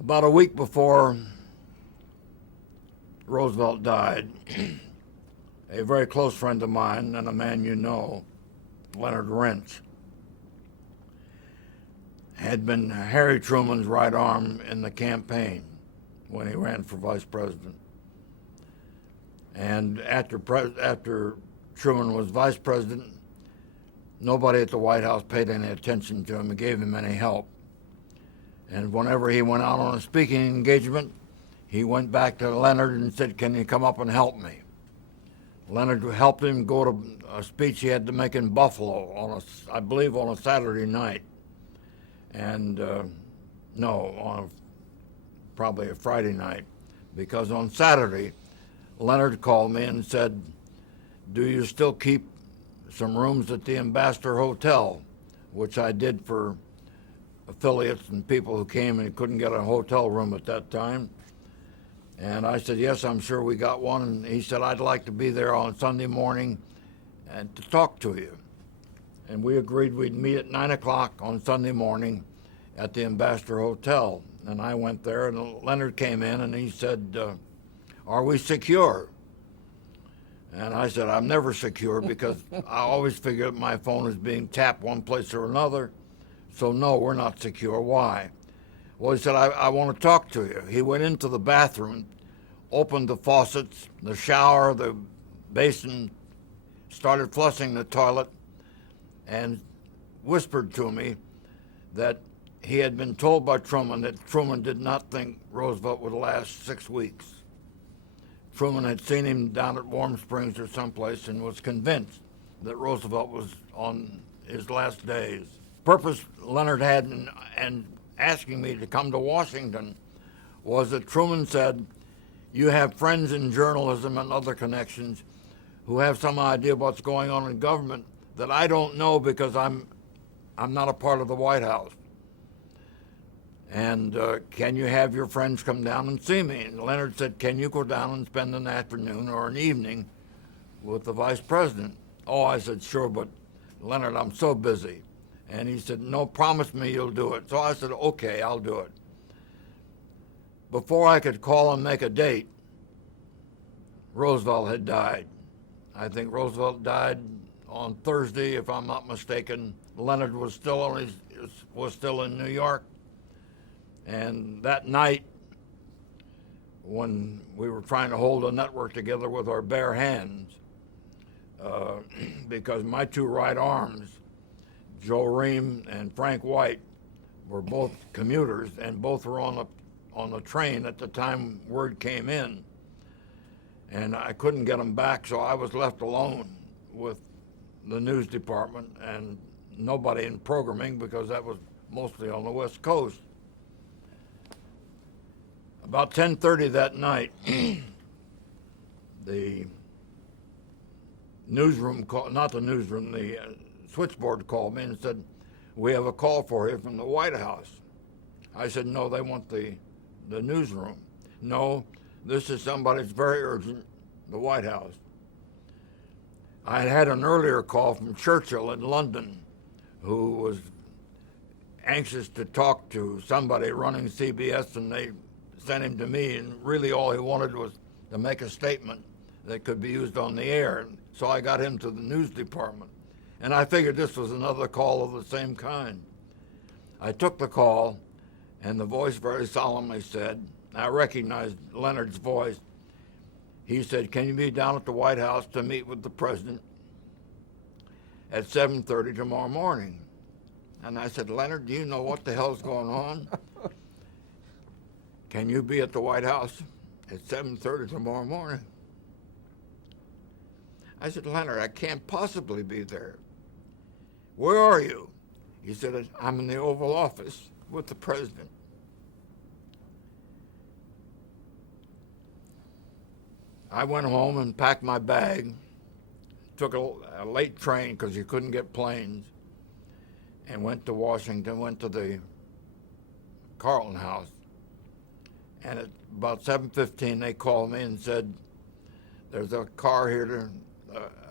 About a week before Roosevelt died, a very close friend of mine and a man you know, Leonard Rentz, had been Harry Truman's right arm in the campaign when he ran for vice president. And after Truman was vice president, nobody at the White House paid any attention to him and gave him any help. And whenever he went out on a speaking engagement, he went back to Leonard and said, "Can you come up and help me?" Leonard helped him go to a speech he had to make in Buffalo I believe on a Saturday night. And probably a Friday night, because on Saturday, Leonard called me and said, "Do you still keep some rooms at the Ambassador Hotel?" Which I did for affiliates and people who came and couldn't get a hotel room at that time. And I said, "Yes, I'm sure we got one." And he said, "I'd like to be there on Sunday morning and to talk to you." And we agreed we'd meet at 9 o'clock on Sunday morning at the Ambassador Hotel. And I went there, and Leonard came in, and he said, "Are we secure?" And I said, "I'm never secure because I always figure my phone is being tapped one place or another. So no, we're not secure." "Why?" Well, he said, I want to talk to you." He went into the bathroom, opened the faucets, the shower, the basin, started flushing the toilet, and whispered to me that he had been told by Truman that Truman did not think Roosevelt would last 6 weeks. Truman had seen him down at Warm Springs or someplace and was convinced that Roosevelt was on his last days. Purpose Leonard had in asking me to come to Washington was that Truman said, "You have friends in journalism and other connections who have some idea of what's going on in government that I don't know because I'm not a part of the White House. And can you have your friends come down and see me?" And Leonard said, "Can you go down and spend an afternoon or an evening with the vice president?" "Oh," I said, "Sure, but Leonard, I'm so busy." And he said, "No, promise me you'll do it." So I said, "Okay, I'll do it." Before I could call and make a date, Roosevelt had died. I think Roosevelt died on Thursday, if I'm not mistaken. Leonard was still in New York. And that night, when we were trying to hold a network together with our bare hands, because my two right arms, Joe Ream and Frank White, were both commuters, and both were on the train at the time word came in. And I couldn't get them back, so I was left alone with the news department and nobody in programming because that was mostly on the West Coast. About 10:30 that night, the newsroom the switchboard called me and said, "We have a call for you from the White House." I said, "No, they want the newsroom." "No, this is somebody that's very urgent, the White House." I had an earlier call from Churchill in London, who was anxious to talk to somebody running CBS, and they sent him to me, and really all he wanted was to make a statement that could be used on the air. So I got him to the news department. And I figured this was another call of the same kind. I took the call, and the voice very solemnly said, I recognized Leonard's voice. He said, "Can you be down at the White House to meet with the president at 7:30 tomorrow morning?" And I said, "Leonard, do you know what the hell's going on? Can you be at the White House at 7:30 tomorrow morning?" I said, "Leonard, I can't possibly be there." "Where are you?" He said, "I'm in the Oval Office with the president." I went home and packed my bag, took a late train because you couldn't get planes, and went to Washington, went to the Carlton House. And at about 7:15, they called me and said, "There's a car here,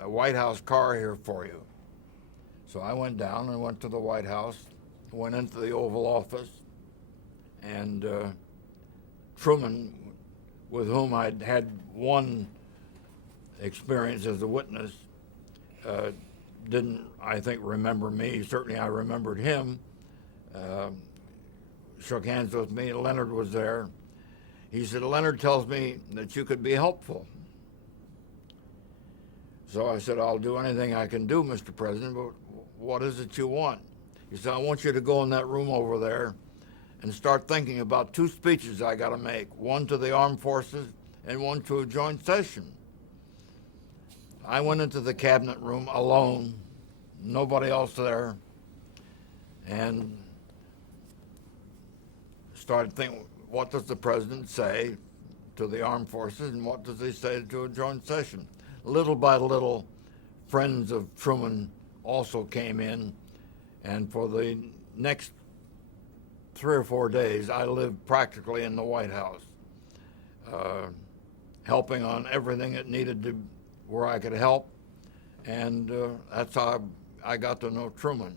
a White House car here for you." So I went down and went to the White House, went into the Oval Office, and Truman, with whom I'd had one experience as a witness, didn't, I think, remember me. Certainly I remembered him. Shook hands with me. Leonard was there. He said, Leonard tells me that you could be helpful. So I said, I'll do anything I can do, Mr. President, but what is it you want? He said, I want you to go in that room over there and start thinking about 2 speeches I got to make, one to the armed forces and one to a joint session. I went into the cabinet room alone, nobody else there, and started thinking, what does the president say to the armed forces and what does he say to a joint session? Little by little, friends of Truman also came in, and for the next 3 or 4 days, I lived practically in the White House, helping on everything that needed to, where I could help, and that's how I got to know Truman.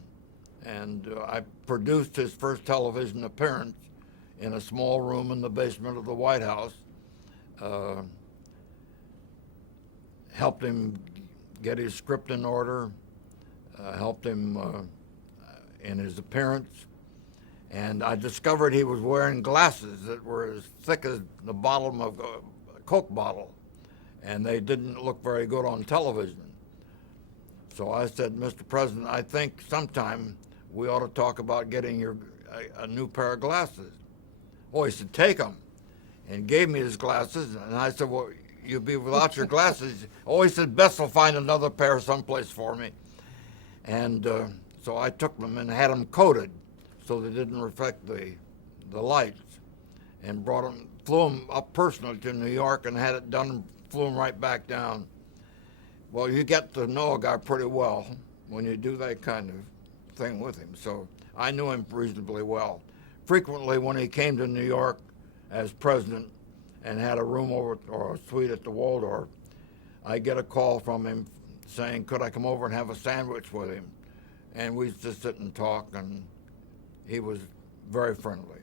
And I produced his first television appearance in a small room in the basement of the White House, helped him get his script in order, helped him in his appearance, and I discovered he was wearing glasses that were as thick as the bottom of a Coke bottle, and they didn't look very good on television. So I said, Mr. President, I think sometime we ought to talk about getting a new pair of glasses. Oh, he said, take them, and gave me his glasses, and I said, well, you'll be without your glasses. Oh, he said, Bess will find another pair someplace for me. And so I took them and had them coated so they didn't reflect the lights, and flew them up personally to New York and had it done and flew them right back down. Well, you get to know a guy pretty well when you do that kind of thing with him. So I knew him reasonably well. Frequently when he came to New York as president and had a room over or a suite at the Waldorf, I get a call from him saying, could I come over and have a sandwich with him? And we'd just sit and talk, and he was very friendly.